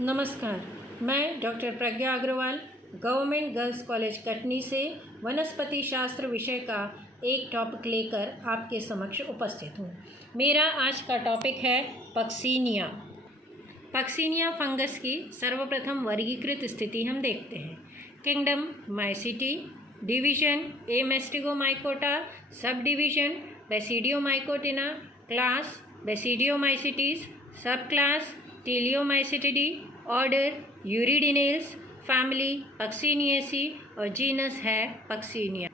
नमस्कार, मैं doctor Pragya Agrawal government girls college Katni से वनस्पति शास्त्र विषय का एक टॉपिक लेकर आपके समक्ष उपस्थित हूँ। मेरा आज का टॉपिक है पक्सीनिया। पक्सीनिया फंगस की सर्वप्रथम वर्गीकृत स्थिति हम देखते हैं। Kingdom माइसिटी, division amastigomycota, sub division basidiomycotina, class basidiomycetes, sub class teliomycetidae, order uredinales, family pucciniaceae और जीनस है पक्सीनिया।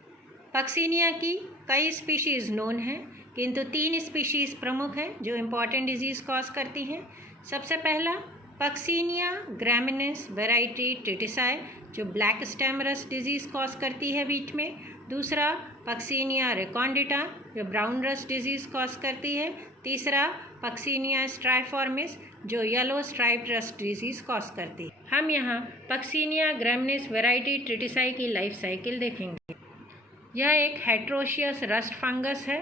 पक्सीनिया की कई स्पीशीज़ नोन हैं, किंतु 3 स्पीशीज़ प्रमुख हैं जो इम्पॉर्टेंट डिजीज़ कॉज करती हैं। सबसे पहला पक्सीनिया ग्रामिनेस वैरायटी ट्रिटिसाई जो black stem rust disease cause करती है बीच में। दूसरा पक्सीनिया रेकॉन्डिटा जो ब्राउन रस्ट डिजीज़ कॉज करती है। तीसरा पक्सीनिया स्ट्राइफॉर्मिस जो yellow striped rust disease cause करती है। हम यहाँ पक्सीनिया ग्रामिनेस वैरायटी ट्रिटिसाई की लाइफ साइकिल देखेंगे। यह एक हेट्रोशियस रस्ट फंगस है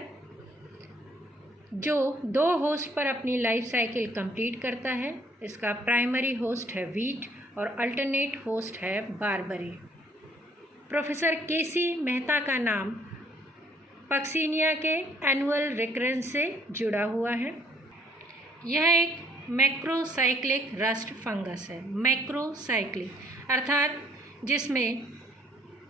जो 2 होस्ट पर अपनी लाइफ साइकिल कंप्लीट करता है। इसका प्राइमरी होस्ट है वीट और अल्टरनेट होस्ट है बारबरी। प्रोफेसर केसी मेहता का नाम पक्सीनिया के एनुअल रिकरेंस से जुड़ा हुआ है। यह एक मैक्रोसाइक्लिक रस्ट फंगस है। मैक्रोसाइक्लिक अर्थात जिसमें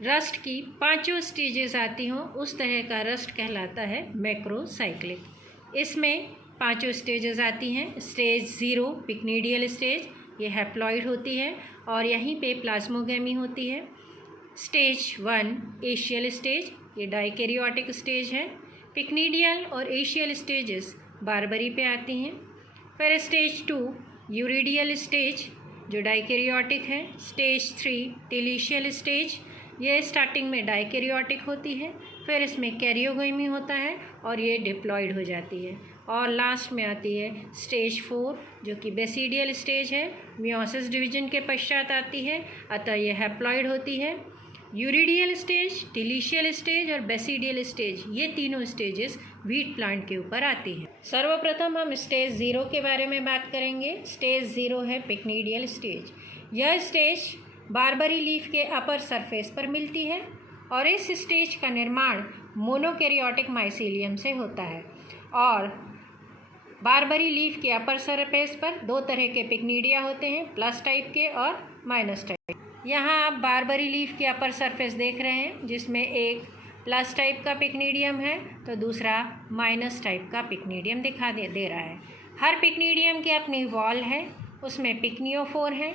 रस्ट की 5 स्टेजेस आती हों, उस तरह का रस्ट कहलाता है मैक्रोसाइक्लिक। इसमें 5 स्टेजेस आती हैं। स्टेज 0 पिक्नीडियल स्टेज, ये हैप्लॉइड होती है और यहीं पे प्लाज्मोगेमी होती है। स्टेज 1 एशियल स्टेज, ये डाइकैरियोटिक स्टेज है। पिक्नीडियल और एशियल स्टेजेस बारबरी पे आती हैं। फिर स्टेज 2 यूरिडियल स्टेज जो डाइकैरियोटिक है। स्टेज 3 टिलिशियल स्टेज, ये स्टार्टिंग में डाइकैरियोटिक होती है, फिर इसमें कैरियोगेमी होता है और ये डिप्लॉइड हो जाती है। और लास्ट में आती है स्टेज 4 जो कि बेसिडियल स्टेज है, मियोसिस डिवीजन के पश्चात आती है, अतः यह हैप्लॉइड होती है। यूरिडियल स्टेज, टिलिशियल स्टेज और बेसिडियल स्टेज, ये तीनों स्टेजेस वीट प्लांट के ऊपर आती हैं। सर्वप्रथम हम स्टेज 0 के बारे में बात करेंगे। स्टेज 0 है पिक्नीडियल स्टेज। यह स्टेज बारबरी लीफ के अपर सरफेस पर मिलती है और इस स्टेज का निर्माण मोनोकैरियोटिक माइसीलियम से होता है। और बारबरी लीफ के अपर सरफेस पर 2 तरह के पिक्नीडिया होते हैं, प्लस टाइप के और माइनस टाइप। यहाँ आप बारबरी लीफ के अपर सरफेस देख रहे हैं जिसमें एक प्लस टाइप का पिक्नीडियम है तो दूसरा माइनस टाइप का पिक्नीडियम दिखा दे रहा है। हर पिक्नीडियम की अपनी वॉल है, उसमें पिक्नियोफोर है।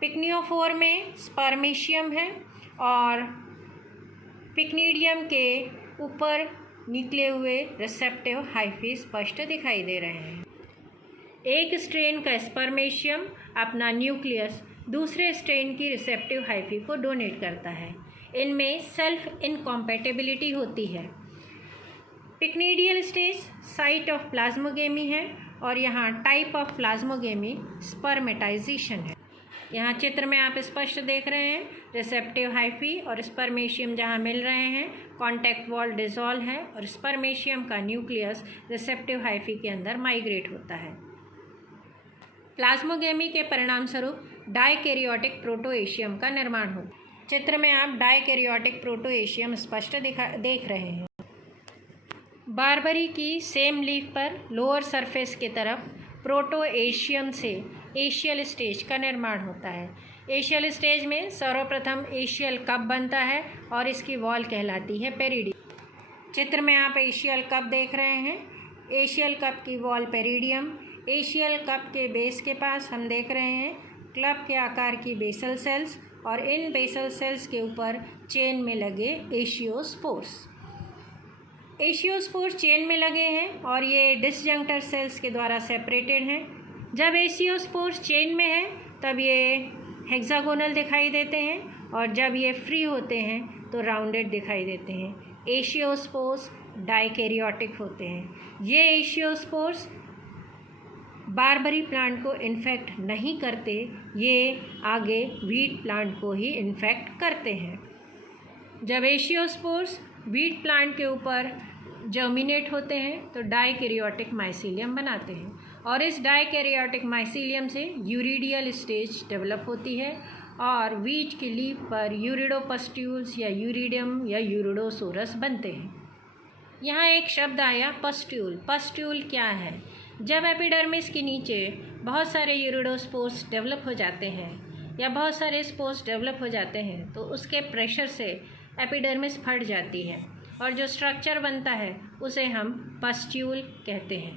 पिक्नियोफोर में स्पर्मेशियम है और पिक्नीडियम के ऊपर निकले हुए रिसेप्टिव हाइफी स्पष्ट दिखाई दे रहे हैं। एक स्ट्रेन का स्पर्मेशियम अपना न्यूक्लियस दूसरे स्ट्रेन की रिसेप्टिव हाइफी को डोनेट करता है। इनमें सेल्फ इनकॉम्पैटिबिलिटी होती है। पिक्नीडियल स्टेज साइट ऑफ प्लाज्मोगेमी है और यहाँ टाइप ऑफ प्लाज्मोगेमी स्पर्मेटाइजेशन है। यहाँ चित्र में आप स्पष्ट देख रहे हैं रिसेप्टिव हाइफी और स्पर्मेशियम जहाँ मिल रहे हैं, कॉन्टैक्ट वॉल डिसॉल्व है और स्पर्मेशियम का न्यूक्लियस रिसेप्टिव हाइफी के अंदर माइग्रेट होता है। प्लाज्मोगेमी के परिणाम स्वरूप डाइकैरियोटिक प्रोटोएशियम का निर्माण होता है। चित्र में आप डाइकैरियोटिक प्रोटोएशियम स्पष्ट देख रहे हैं। बारबरी की सेम लीफ पर लोअर सरफेस की तरफ प्रोटोएशियम से एशियल स्टेज का निर्माण होता है। एशियल स्टेज में सर्वप्रथम एशियल कप बनता है और इसकी वॉल कहलाती है पेरिडियम। चित्र में आप एशियल कप देख रहे हैं। एशियल कप की वॉल पेरिडियम। एशियल कप के बेस के पास हम देख रहे हैं क्लब के आकार की बेसल सेल्स और इन बेसल सेल्स के ऊपर चेन में लगे एशियोस्पोर्स। एशियोस्पोर्स चेन में लगे हैं और ये डिसजंक्टर सेल्स के द्वारा सेपरेटेड हैं। जब एशियोस्पोर्स चेन में हैं तब ये हेक्सागोनल दिखाई देते हैं और जब ये फ्री होते हैं तो राउंडेड दिखाई देते हैं। एशियोस्पोर्स डाइकैरियोटिक होते हैं। ये एशियोस्पोर्स बारबरी प्लांट को इन्फेक्ट नहीं करते, ये आगे वीट प्लांट को ही इन्फेक्ट करते हैं। जब एशियोस्पोर्स वीट प्लांट के ऊपर जर्मिनेट होते हैं तो डाइकैरियोटिक माइसीलियम बनाते हैं और इस डाइकैरियोटिक माइसीलियम से यूरिडियल स्टेज डेवलप होती है और बीज की लीफ पर यूरिडोपस्ट्यूल्स या यूरिडियम या यूरिडोसोरस बनते हैं। यहाँ एक शब्द आया पस्ट्यूल। पस्ट्यूल क्या है? जब एपिडर्मिस के नीचे बहुत सारे यूरिडोस्पोर्स डेवलप हो जाते हैं या बहुत सारे स्पोर्स डेवलप हो जाते हैं तो उसके प्रेशर से एपिडर्मिस फट जाती है और जो स्ट्रक्चर बनता है उसे हम पस्ट्यूल कहते हैं।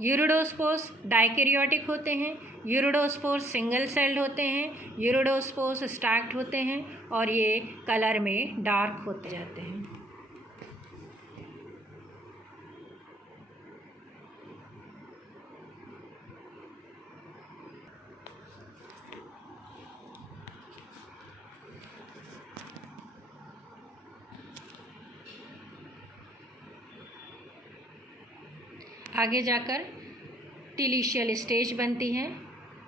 यूरिडोस्पोर्स डाइकैरियोटिक होते हैं, यूरिडोस्पोर्स सिंगल सेल्ड होते हैं, यूरिडोस्पोर्स स्टैक्ड होते हैं और ये कलर में डार्क होते जाते हैं। आगे जाकर टिलिशियल स्टेज बनती है।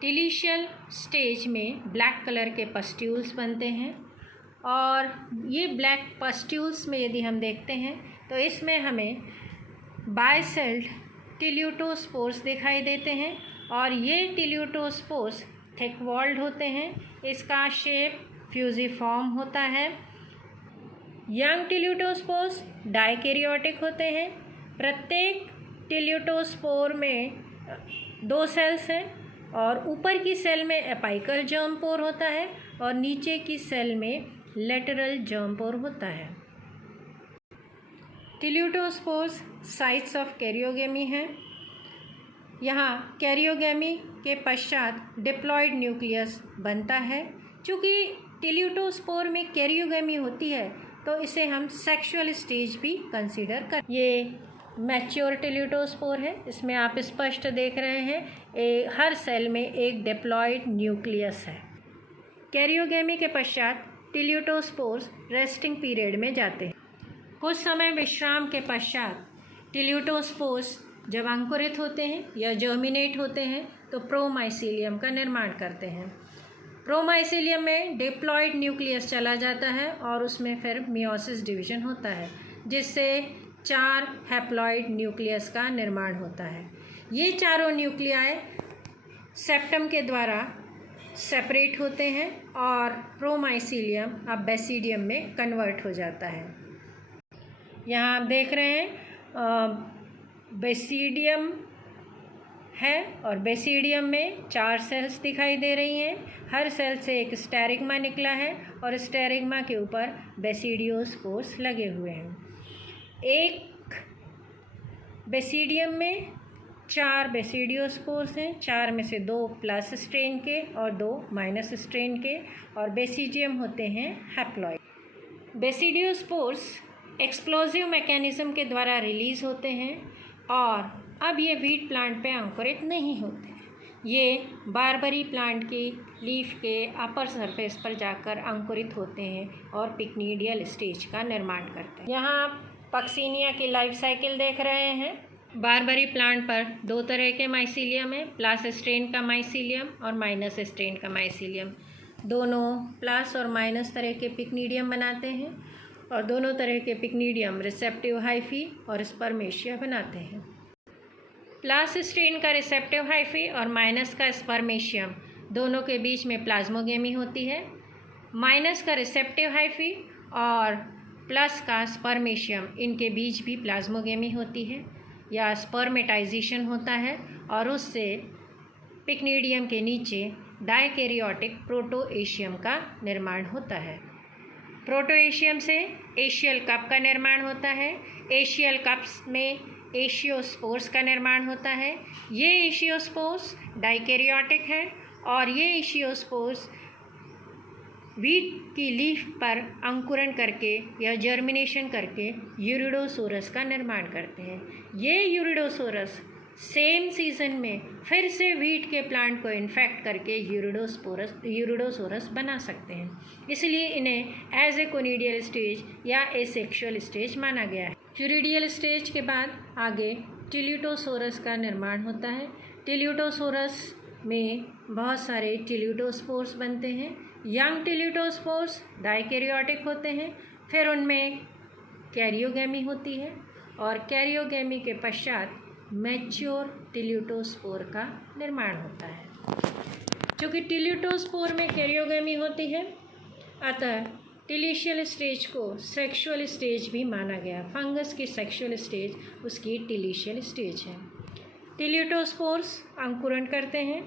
टिलिशियल स्टेज में ब्लैक कलर के पस्ट्यूल्स बनते हैं और ये ब्लैक पस्ट्यूल्स में यदि हम देखते हैं तो इसमें हमें बाइसेल्ड टिल्यूटोस्पोर्स दिखाई देते हैं और ये टिल्यूटोस्पोर्स थिक वॉल्ड होते हैं। इसका शेप फ्यूजिफॉर्म होता है। यंग टिल्यूटोस्पोर्स डाइकैरियोटिक होते हैं। प्रत्येक टिल्यूटोस्पोर में 2 सेल्स हैं और ऊपर की सेल में एपाइकल जर्म पोर होता है और नीचे की सेल में लेटरल जर्म पोर होता है। टिल्यूटोस्पोर्स साइट्स ऑफ कैरियोगेमी हैं। यहाँ कैरियोगेमी के पश्चात डिप्लॉयड न्यूक्लियस बनता है। चूँकि टिल्यूटोस्पोर में कैरियोगेमी होती है तो इसे हम सेक्सुअल स्टेज भी कंसीडर कर। ये मैच्योर टिल्यूटोस्पोर है। इसमें आप स्पष्ट देख रहे हैं हर सेल में एक डिप्लॉयड न्यूक्लियस है। कैरियोगेमी के पश्चात टिल्यूटोस्पोर्स रेस्टिंग पीरियड में जाते हैं। कुछ समय विश्राम के पश्चात टिल्यूटोस्पोर्स जब अंकुरित होते हैं या जर्मिनेट होते हैं तो प्रोमाइसीलियम का निर्माण करते हैं। प्रोमाइसीलियम में डिप्लॉयड न्यूक्लियस चला जाता है और उसमें फिर मियोसिस डिवीजन होता है जिससे 4 हैप्लॉइड न्यूक्लियस का निर्माण होता है। ये चारों न्यूक्लियाई सेप्टम के द्वारा सेपरेट होते हैं और प्रोमाइसीलियम अब बेसिडियम में कन्वर्ट हो जाता है। यहाँ आप देख रहे हैं बेसिडियम है और बेसिडियम में 4 सेल्स दिखाई दे रही हैं। हर सेल से एक स्टेरिग्मा निकला है और स्टेरिग्मा के ऊपर बेसिडियोस्पोर्स लगे हुए हैं। एक बेसिडियम में 4 बेसिडियोस्पोर्स हैं। 4 में से 2 प्लस स्ट्रेन के और 2 माइनस स्ट्रेन के और बेसिडियम होते हैं हैप्लॉइड। बेसिडियोस्पोर्स एक्सप्लोजिव मैकेनिज्म के द्वारा रिलीज़ होते हैं और अब ये वीट प्लांट पे अंकुरित नहीं होते। ये बारबरी प्लांट की लीफ के अपर सरफेस पर जाकर अंकुरित होते हैं और पिक्नीडियल स्टेज का निर्माण करते हैं। यहाँ आप पक्सीनिया की लाइफ साइकिल देख रहे हैं। बारबरी प्लांट पर 2 तरह के माइसीलियम है, प्लस स्ट्रेन का माइसीलियम और माइनस स्ट्रेन का माइसीलियम। दोनों प्लस और माइनस तरह के पिक्नीडियम बनाते हैं और दोनों तरह के पिक्नीडियम रिसेप्टिव हाइफी और स्पर्मेशिया बनाते हैं। प्लस स्ट्रेन का रिसेप्टिव हाइफी और माइनस का स्पर्मेशियम दोनों के बीच में प्लाज्मोगेमी होती है। माइनस का रिसेप्टिव हाइफी और प्लस का स्पर्मेशियम इनके बीच भी प्लाज्मोगेमी होती है या स्पर्मेटाइजेशन होता है और उससे पिक्नीडियम के नीचे डाइकैरियोटिक प्रोटोएशियम का निर्माण होता है। प्रोटोएशियम से एशियल कप का निर्माण होता है। एशियल कप्स में एशियोस्पोर्स का निर्माण होता है। ये एशियोस्पोर्स डाइकैरियोटिक है और ये एशियोस्पोर्स वीट की लीफ पर अंकुरण करके या जर्मिनेशन करके यूरिडोसोरस का निर्माण करते हैं। ये यूरिडोसोरस सेम सीजन में फिर से वीट के प्लांट को इन्फेक्ट करके यूरिडोसोरस बना सकते हैं। इसलिए इन्हें एज ए कोनिडियल स्टेज या एसेक्सुअल स्टेज माना गया है। यूरिडियल स्टेज के बाद आगे टिल्यूटोसोरस का निर्माण होता है। टिल्यूटोसोरस में बहुत सारे टिल्यूटोस्पोर्स बनते हैं। यंग टिल्यूटोस्पोर्स डाइकैरियोटिक होते हैं, फिर उनमें कैरियोगेमी होती है और कैरियोगेमी के पश्चात मैच्योर टिल्यूटोस्पोर का निर्माण होता है। चूँकि टिल्यूटोस्पोर में कैरियोगेमी होती है, अतः टिलिशियल स्टेज को सेक्सुअल स्टेज भी माना गया। फंगस की सेक्सुअल स्टेज उसकी टिलिशियल स्टेज है। टिल्यूटोस्पोर्स अंकुरण करते हैं,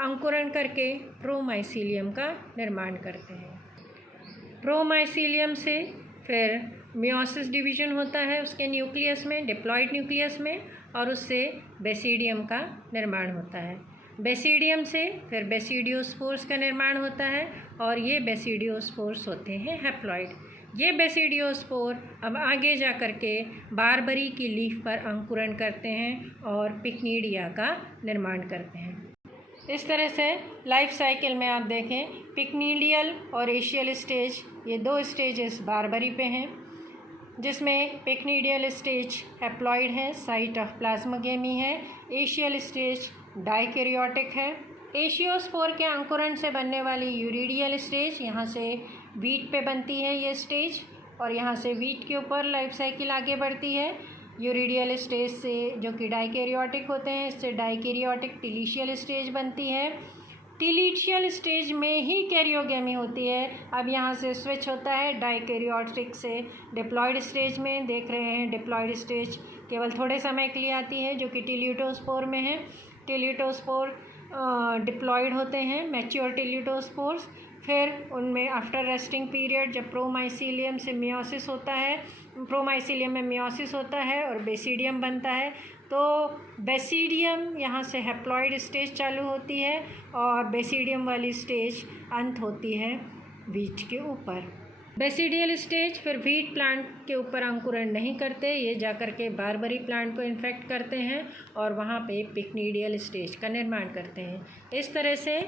अंकुरण करके प्रोमाइसीलियम का निर्माण करते हैं। प्रोमाइसीलियम से फिर मियोसिस डिवीजन होता है उसके न्यूक्लियस में, डिप्लॉइड न्यूक्लियस में, और उससे बेसिडियम का निर्माण होता है। बेसिडियम से फिर बेसिडियोस्पोर्स का निर्माण होता है और ये बेसिडियोस्पोर्स होते हैं हैप्लॉइड। ये बेसिडियोस्पोर अब आगे जा कर के बारबरी की लीफ पर अंकुरण करते हैं और पिक्नीडिया का निर्माण करते हैं। इस तरह से लाइफ साइकिल में आप देखें, पिक्नीडियल और एशियल स्टेज, ये दो स्टेजेस बारबरी पे हैं, जिसमें पिक्नीडियल स्टेज हैप्लॉइड है, साइट ऑफ प्लाज्मोगेमी है। एशियल स्टेज डाइकैरियोटिक है। एशियोस्पोर के अंकुरण से बनने वाली यूरिडियल स्टेज, यहाँ से वीट पे बनती है ये स्टेज, और यहाँ से वीट के ऊपर लाइफ साइकिल आगे बढ़ती है। यूरिडियल स्टेज से, जो कि डाइकैरियोटिक होते हैं, इससे डाइकैरियोटिक टिलिशियल स्टेज बनती है। टिलिशियल स्टेज में ही कैरियोगेमी होती है। अब यहाँ से स्विच होता है डाइकैरियोटिक से डिप्लॉइड स्टेज में। देख रहे हैं डिप्लॉइड स्टेज केवल थोड़े समय के लिए आती है, जो कि टिल्यूटोस्पोर में है। टिल्यूटोस्पोर डिप्लॉइड होते हैं, मैच्योर टिल्यूटोस्पोर्स। फिर उनमें आफ्टर रेस्टिंग पीरियड जब प्रोमाइसीलियम से मियोसिस होता है, प्रोमाइसीलियम में मियोसिस होता है और बेसिडियम बनता है, तो बेसिडियम यहाँ से हैप्लॉइड स्टेज चालू होती है और बेसिडियम वाली स्टेज अंत होती है वीट के ऊपर। बेसिडियल स्टेज फिर वीट प्लांट के ऊपर अंकुरण नहीं करते, ये जाकर के बारबरी प्लांट को इन्फेक्ट करते हैं और वहाँ पे पिक्नीडियल स्टेज का निर्माण करते हैं। इस तरह से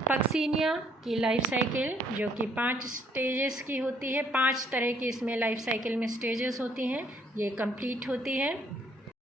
पक्सीनिया की लाइफ साइकिल, जो कि 5 स्टेजेस की होती है, 5 तरह की इसमें लाइफ साइकिल में स्टेजेस होती हैं, ये कंप्लीट होती है।